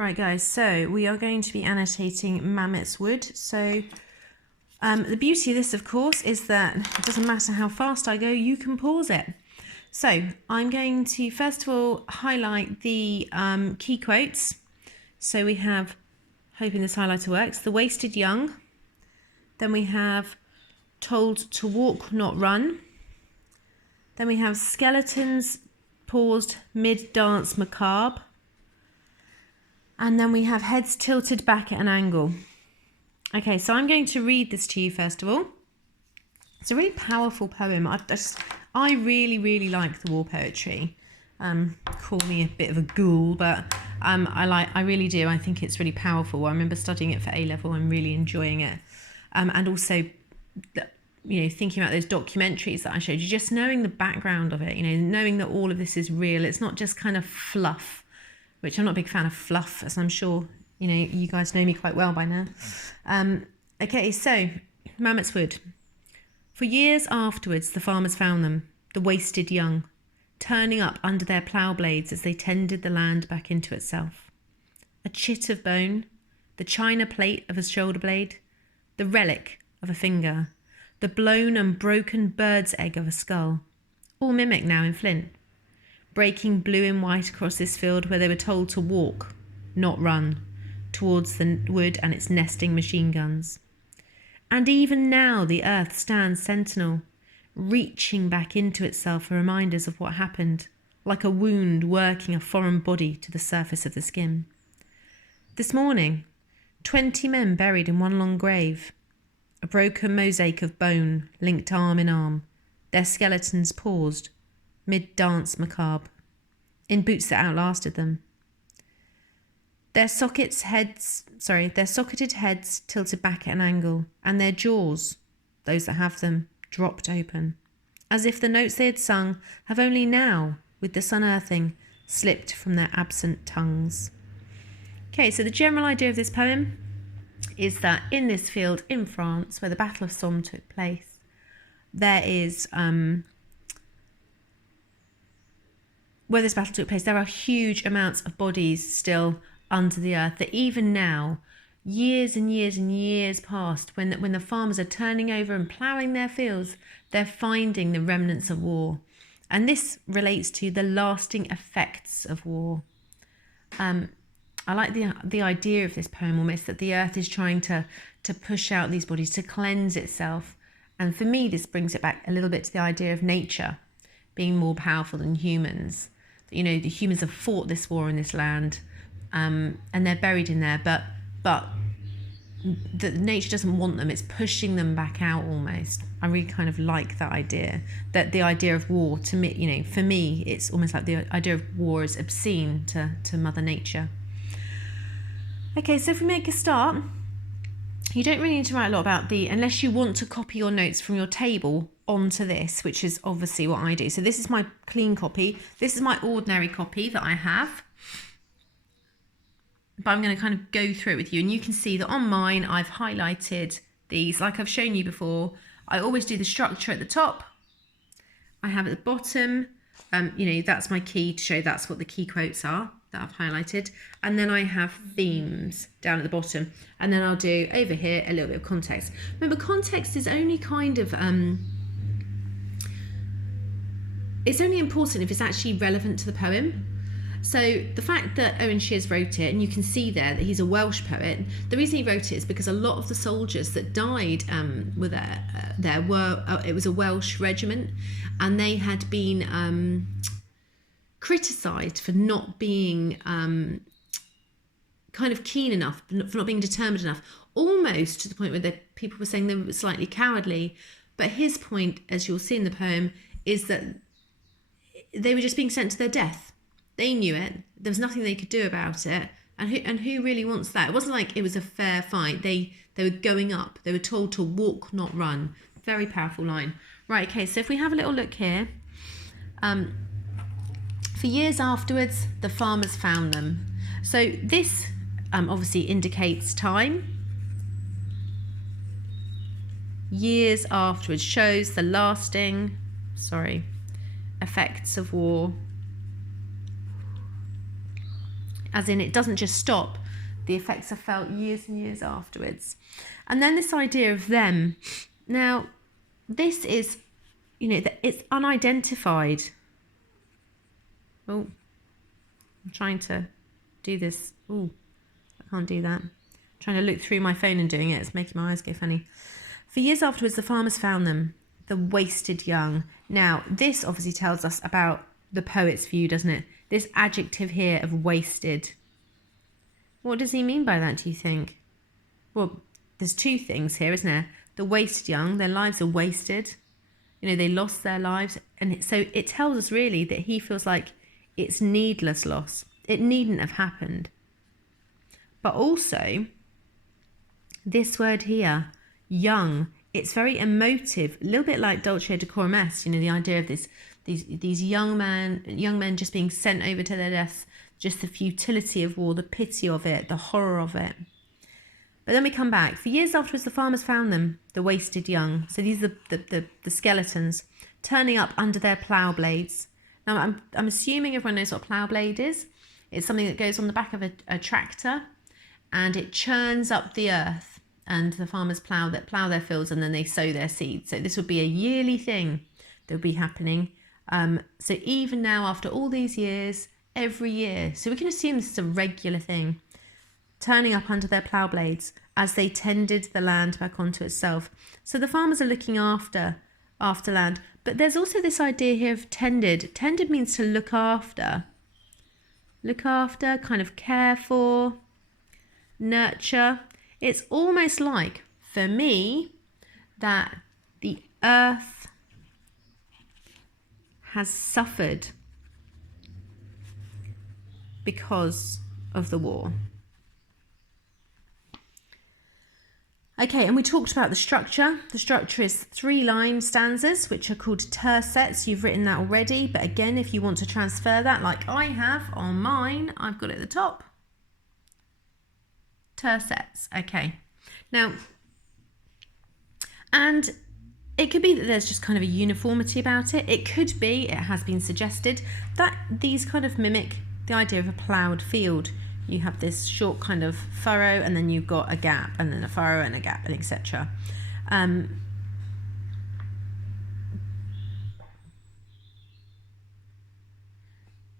Right guys, so we are going to be annotating Mametz Wood. So the beauty of this, of course, is that it doesn't matter how fast I go, you can pause it. So I'm going to first of all highlight the key quotes. So we have, hoping this highlighter works, the wasted young. Then we have told to walk, not run. Then we have skeletons paused mid-dance macabre. And then we have heads tilted back at an angle. Okay, so I'm going to read this to you first of all. It's a really powerful poem. I really, really like the war poetry. Call me a bit of a ghoul, but I really do. I think it's really powerful. I remember studying it for A-level and really enjoying it. And also, thinking about those documentaries that I showed you, just knowing the background of it, knowing that all of this is real. It's not just kind of fluff, which I'm not a big fan of fluff, as I'm sure, you guys know me quite well by now. Okay, so Mametz Wood. For years afterwards, the farmers found them, the wasted young, turning up under their plough blades as they tended the land back into itself. A chit of bone, the china plate of a shoulder blade, the relic of a finger, the blown and broken bird's egg of a skull, all mimic now in flint, breaking blue and white across this field where they were told to walk, not run, towards the wood and its nesting machine guns. And even now the earth stands sentinel, reaching back into itself for reminders of what happened, like a wound working a foreign body to the surface of the skin. This morning, 20 men buried in one long grave, a broken mosaic of bone linked arm in arm, their skeletons paused, mid-dance macabre, in boots that outlasted them. Their socketed heads tilted back at an angle, and their jaws, those that have them, dropped open, as if the notes they had sung have only now, with the sun earthing, slipped from their absent tongues. Okay, so the general idea of this poem is that in this field in France, where the Battle of Somme took place, there are huge amounts of bodies still under the earth, that even now, years and years and years past, when the farmers are turning over and ploughing their fields, they're finding the remnants of war. And this relates to the lasting effects of war. I like the idea of this poem almost, that the earth is trying to push out these bodies, to cleanse itself. And for me, this brings it back a little bit to the idea of nature being more powerful than humans. The humans have fought this war in this land, and they're buried in there, but the nature doesn't want them. It's pushing them back out almost. I really kind of like that idea, that the idea of war, to me, for me, it's almost like the idea of war is obscene to Mother Nature. Okay, so if we make a start, you don't really need to write a lot about unless you want to copy your notes from your table onto this, which is obviously what I do. So this is my clean copy. This is my ordinary copy that I have. But I'm going to kind of go through it with you, and you can see that on mine I've highlighted these like I've shown you before. I always do the structure at the top. I have at the bottom, that's my key to show that's what the key quotes are that I've highlighted. And then I have themes down at the bottom. And then I'll do over here a little bit of context. Remember, context is only kind of, it's only important if it's actually relevant to the poem. So the fact that Owen Shears wrote it, and you can see there that he's a Welsh poet, the reason he wrote it is because a lot of the soldiers that died it was a Welsh regiment, and they had been criticised for not being kind of keen enough, for not being determined enough, almost to the point where people were saying they were slightly cowardly. But his point, as you'll see in the poem, is that they were just being sent to their death. They knew it. There was nothing they could do about it. And who really wants that? It wasn't like it was a fair fight. They were going up. They were told to walk, not run. Very powerful line. Right, okay, so if we have a little look here. For years afterwards, the farmers found them. So this obviously indicates time. Years afterwards shows the lasting, effects of war. as in it doesn't just stop, the effects are felt years and years afterwards. And then this idea of them. Now, this is, it's unidentified. Oh, I'm trying to do this. Oh, I can't do that. I'm trying to look through my phone and doing it. It's making my eyes go funny. For years afterwards, the farmers found them, the wasted young. Now, this obviously tells us about the poet's view, doesn't it? This adjective here of wasted. What does he mean by that, do you think? Well, there's two things here, isn't there? The wasted young, their lives are wasted. They lost their lives. And so it tells us really that he feels like it's needless loss. It needn't have happened. But also, this word here, young, it's very emotive, a little bit like Dulce Decorum Est, the idea of these young men just being sent over to their deaths, just the futility of war, the pity of it, the horror of it. But then we come back. For years afterwards, the farmers found them, the wasted young. So these are the skeletons, turning up under their plough blades. Now, I'm assuming everyone knows what a plough blade is. It's something that goes on the back of a tractor, and it churns up the earth, and the farmers plough their fields, and then they sow their seeds. So this would be a yearly thing that would be happening. So even now, after all these years, every year, so we can assume this is a regular thing, turning up under their plough blades as they tended the land back onto itself. So the farmers are looking after land. But there's also this idea here of tended. Tended means to look after. Look after, kind of care for, nurture. It's almost like, for me, that the earth has suffered because of the war. Okay, and we talked about the structure. The structure is 3-line stanzas, which are called tercets. You've written that already, but again, if you want to transfer that, like I have on mine, I've got it at the top. Tercets, okay. Now, and it could be that there's just kind of a uniformity about it. It could be, it has been suggested, that these kind of mimic the idea of a ploughed field. You have this short kind of furrow, and then you've got a gap, and then a furrow and a gap, and etc.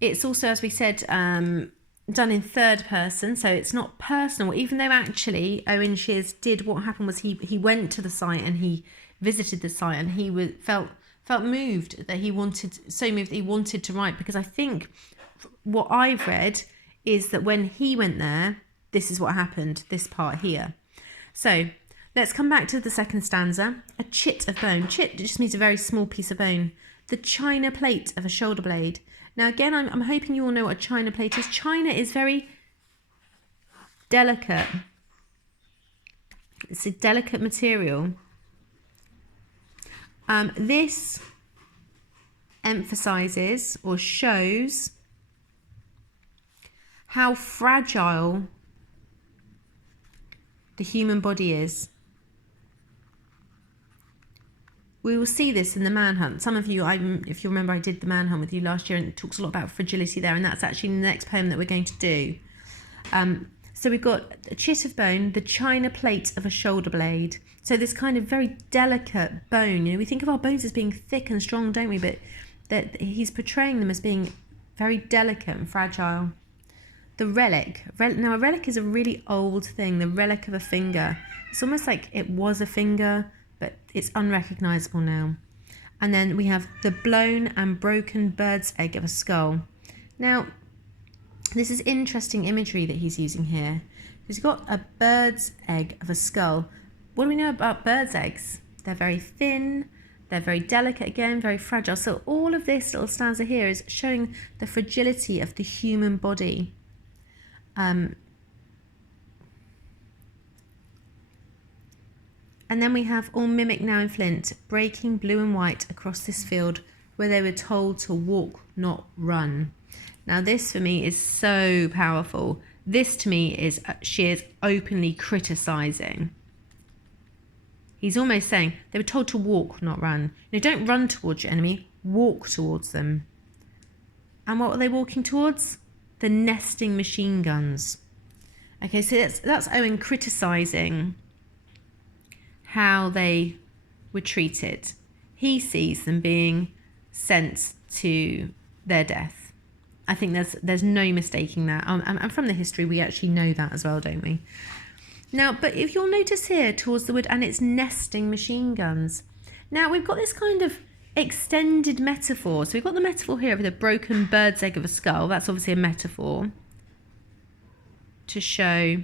It's also, as we said, done in third person, so it's not personal, even though actually Owen Shears did. What happened was he went to the site and he visited the site, and he felt moved that he wanted to write, because I think what I've read is that when he went there, this is what happened, this part here. So let's come back to the second stanza. A chit of bone. Chit just means a very small piece of bone. The china plate of a shoulder blade. Now again, I'm hoping you all know what a china plate is. China is very delicate. It's a delicate material. This emphasizes or shows how fragile the human body is. We will see this in the manhunt. Some of you, if you remember, I did the manhunt with you last year, and it talks a lot about fragility there, and that's actually the next poem that we're going to do. So we've got a chit of bone, the china plate of a shoulder blade. So this kind of very delicate bone. We think of our bones as being thick and strong, don't we? But that he's portraying them as being very delicate and fragile. The relic. Now, a relic is a really old thing, the relic of a finger. It's almost like it was a finger, but it's unrecognisable now. And then we have the blown and broken bird's egg of a skull. Now, this is interesting imagery that he's using here. He's got a bird's egg of a skull. What do we know about birds' eggs? They're very thin, they're very delicate again, very fragile. So all of this little stanza here is showing the fragility of the human body. And then we have all mimic now in flint, breaking blue and white across this field where they were told to walk, not run. Now this for me is so powerful. This to me is Shears openly criticising. He's almost saying they were told to walk, not run. Don't run towards your enemy, walk towards them. And what were they walking towards? the nesting machine guns. Okay, so that's Owen criticising how they were treated. He sees them being sent to their death. I think there's no mistaking that. And from the history, we actually know that as well, don't we? Now, but if you'll notice here towards the wood, and it's nesting machine guns. Now, we've got this kind of extended metaphor. So we've got the metaphor here of the broken bird's egg of a skull. That's obviously a metaphor to show,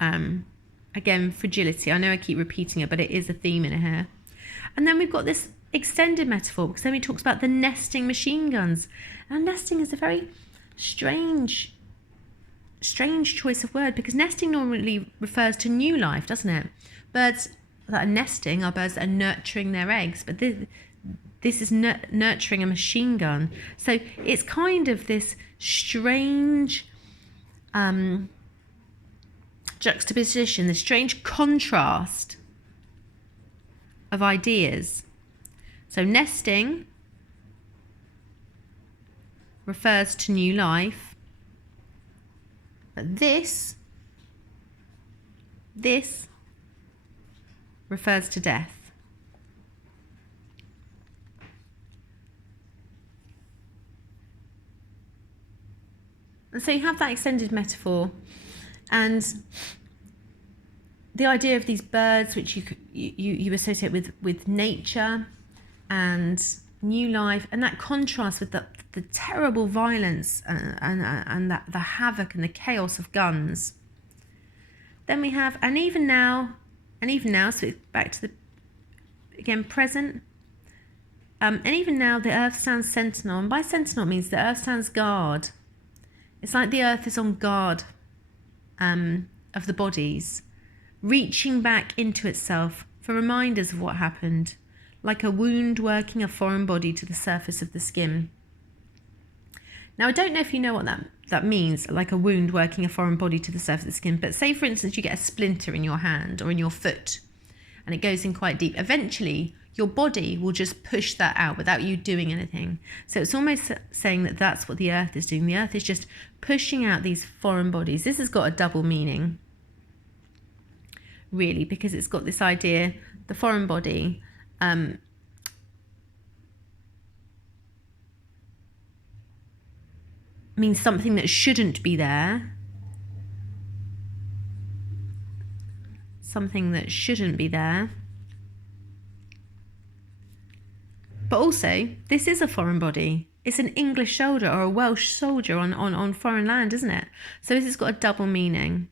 again, fragility. I know I keep repeating it, but it is a theme in here. And then we've got this extended metaphor, because then he talks about the nesting machine guns. And nesting is a very strange choice of word, because nesting normally refers to new life, doesn't it? Birds that are nesting are birds that are nurturing their eggs, but this is nurturing a machine gun. So it's kind of this strange juxtaposition, this strange contrast of ideas. So nesting refers to new life, but this refers to death. And so you have that extended metaphor, and the idea of these birds, which you associate with nature and new life, and that contrast with the terrible violence and the havoc and the chaos of guns. Then we have, and even now, so it's back to the, again, present. And even now, the earth stands sentinel. And by sentinel, it means the earth stands guard. It's like the earth is on guard of the bodies, reaching back into itself for reminders of what happened, like a wound working a foreign body to the surface of the skin. Now, I don't know if you know what that means, like a wound working a foreign body to the surface of the skin, but say, for instance, you get a splinter in your hand or in your foot, and it goes in quite deep. Eventually, your body will just push that out without you doing anything. So it's almost saying that that's what the earth is doing. The earth is just pushing out these foreign bodies. This has got a double meaning, really, because it's got this idea, the foreign body, means something that shouldn't be there. Something that shouldn't be there. But also, this is a foreign body. It's an English soldier or a Welsh soldier on foreign land, isn't it? So this has got a double meaning.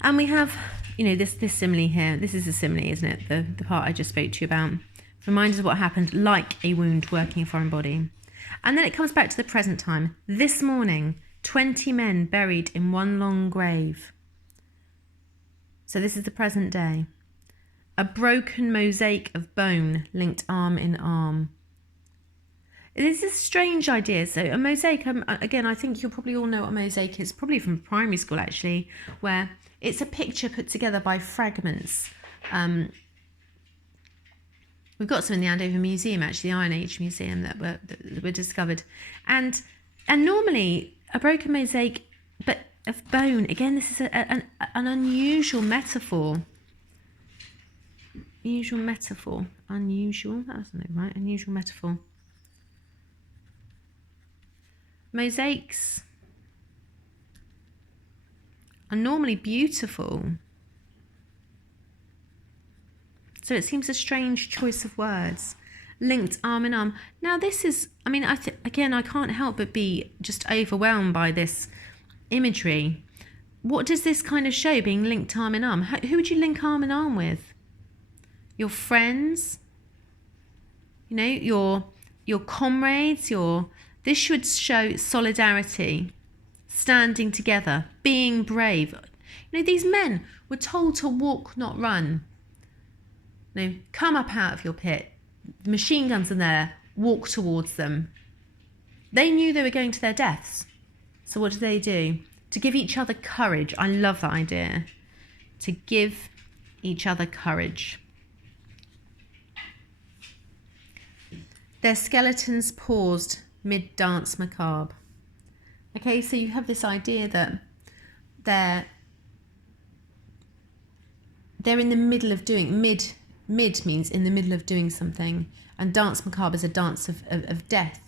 And we have, this simile here. This is a simile, isn't it? The part I just spoke to you about. Reminds us of what happened, like a wound working a foreign body. And then it comes back to the present time. This morning, 20 men buried in one long grave. So this is the present day. A broken mosaic of bone linked arm in arm. This is a strange idea. So a mosaic, again, I think you'll probably all know what a mosaic is, probably from primary school actually, where it's a picture put together by fragments. We've got some in the Andover Museum, actually, the Iron Age Museum that were discovered. And normally a broken mosaic, but of bone, again, this is an unusual metaphor. Unusual, that wasn't it, right? Unusual metaphor. Mosaics are normally beautiful. So it seems a strange choice of words. Linked arm in arm. Now this is, again, I can't help but be just overwhelmed by this imagery. What does this kind of show, being linked arm in arm? Who would you link arm in arm with? Your friends? Your comrades? This should show solidarity, standing together, being brave. These men were told to walk, not run. Come up out of your pit. The machine guns are there. Walk towards them. They knew they were going to their deaths. So what do? To give each other courage. I love that idea. To give each other courage. Their skeletons paused mid-dance macabre. Okay, so you have this idea that they're in the middle of doing, mid means in the middle of doing something, and dance macabre is a dance of death.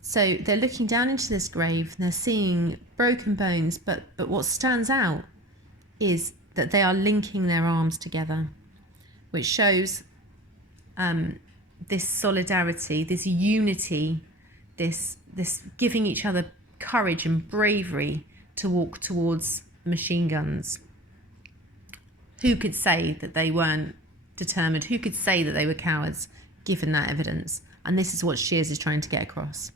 So they're looking down into this grave and they're seeing broken bones, but what stands out is that they are linking their arms together, which shows this solidarity, this unity, this giving each other courage and bravery to walk towards machine guns. Who could say that they weren't determined? Who could say that they were cowards, given that evidence? And this is what Shears is trying to get across.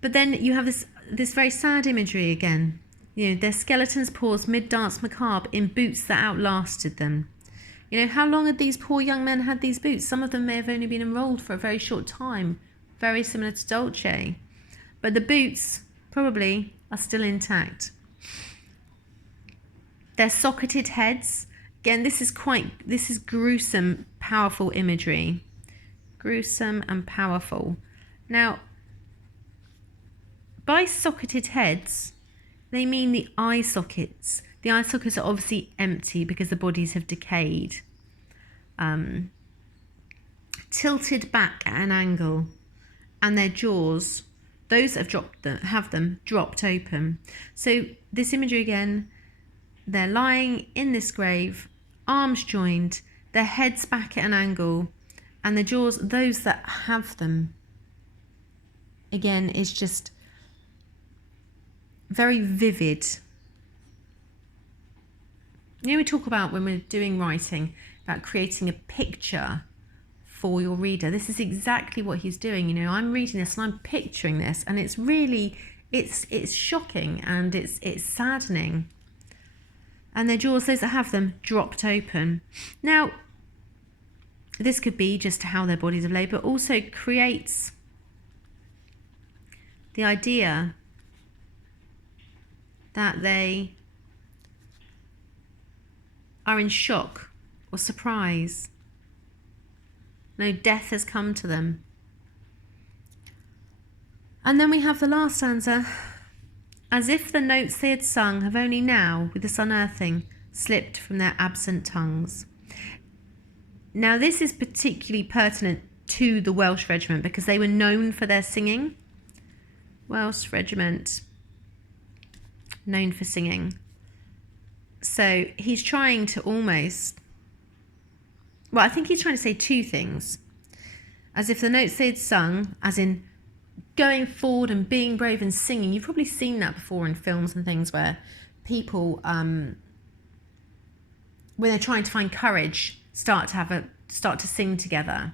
But then you have this very sad imagery again. You know, their skeletons paused mid-dance macabre in boots that outlasted them. You know, how long had these poor young men had these boots? Some of them may have only been enrolled for a very short time, very similar to Dolce. But the boots probably are still intact. Their socketed heads, again, this is gruesome, powerful imagery. Gruesome and powerful. Now, by socketed heads, they mean the eye sockets. The eye sockets are obviously empty because the bodies have decayed. Tilted back at an angle, and their jaws, those that have them dropped open. So this imagery again, they're lying in this grave, arms joined, their heads back at an angle, and the jaws, those that have them, again, is just very vivid. You know, we talk about when we're doing writing, about creating a picture for your reader. This is exactly what he's doing. You know, I'm reading this and I'm picturing this, and it's really, it's shocking and it's saddening. And their jaws, those that have them, dropped open. Now, this could be just how their bodies have laid, but also creates the idea that they are in shock or surprise. No, death has come to them. And then we have the last stanza. As if the notes they had sung have only now, with this unearthing, slipped from their absent tongues. Now, this is particularly pertinent to the Welsh regiment because they were known for their singing. Welsh regiment, known for singing. So he's trying to almost, well, I think he's trying to say two things. As if the notes they had sung, as in going forward and being brave and singing. You've probably seen that before in films and things where people, when they're trying to find courage, start to sing together,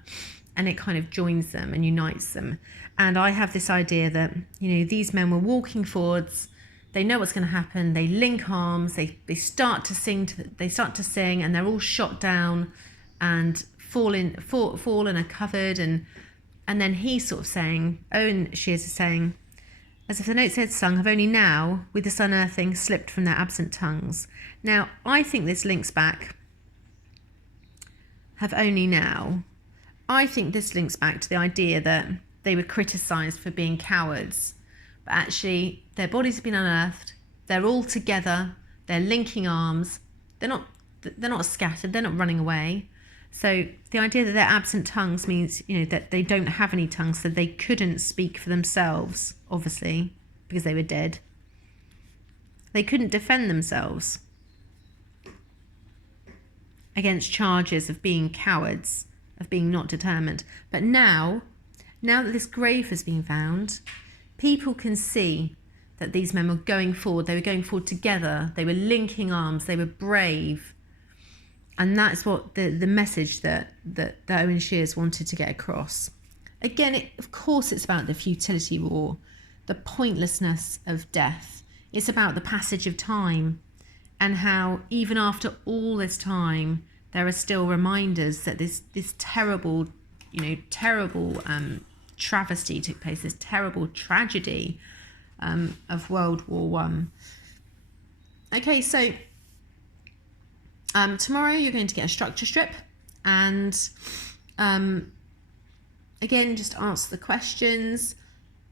and it kind of joins them and unites them. And I have this idea that, you know, these men were walking forwards. They know what's going to happen. They link arms. They start to sing. They start to sing, and they're all shot down and fall and are covered. And then he's sort of saying, Owen Shears is saying, as if the notes they had sung have only now, with this unearthing, slipped from their absent tongues. Now, I think this links back, have only now. I think this links back to the idea that they were criticised for being cowards. But actually, their bodies have been unearthed. They're all together. They're linking arms. They're not scattered. They're not running away. So the idea that they're absent tongues means, you know, that they don't have any tongues, so they couldn't speak for themselves, obviously, because they were dead. They couldn't defend themselves against charges of being cowards, of being not determined. But now that this grave has been found, people can see that these men were going forward. They were going forward together. They were linking arms. They were brave. And that's what the message that Owen Shears wanted to get across. Again, of course, it's about the futility of war, the pointlessness of death. It's about the passage of time and how even after all this time, there are still reminders that this terrible, travesty took place, this terrible tragedy of World War I. Okay, so Tomorrow you're going to get a structure strip, and again, just answer the questions.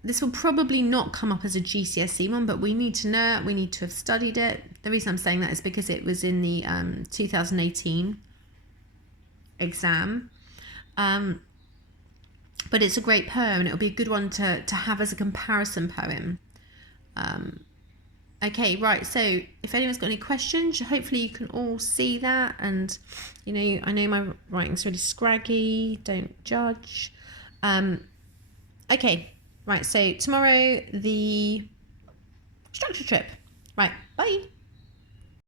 This will probably not come up as a GCSE one, but we need to know it. We need to have studied it. The reason I'm saying that is because it was in the 2018 exam. But it's a great poem, and it'll be a good one to have as a comparison poem. Okay, right, so if anyone's got any questions, hopefully you can all see that. And, you know, I know my writing's really scraggy, don't judge. Okay, right, so tomorrow, the structure trip. Right, bye.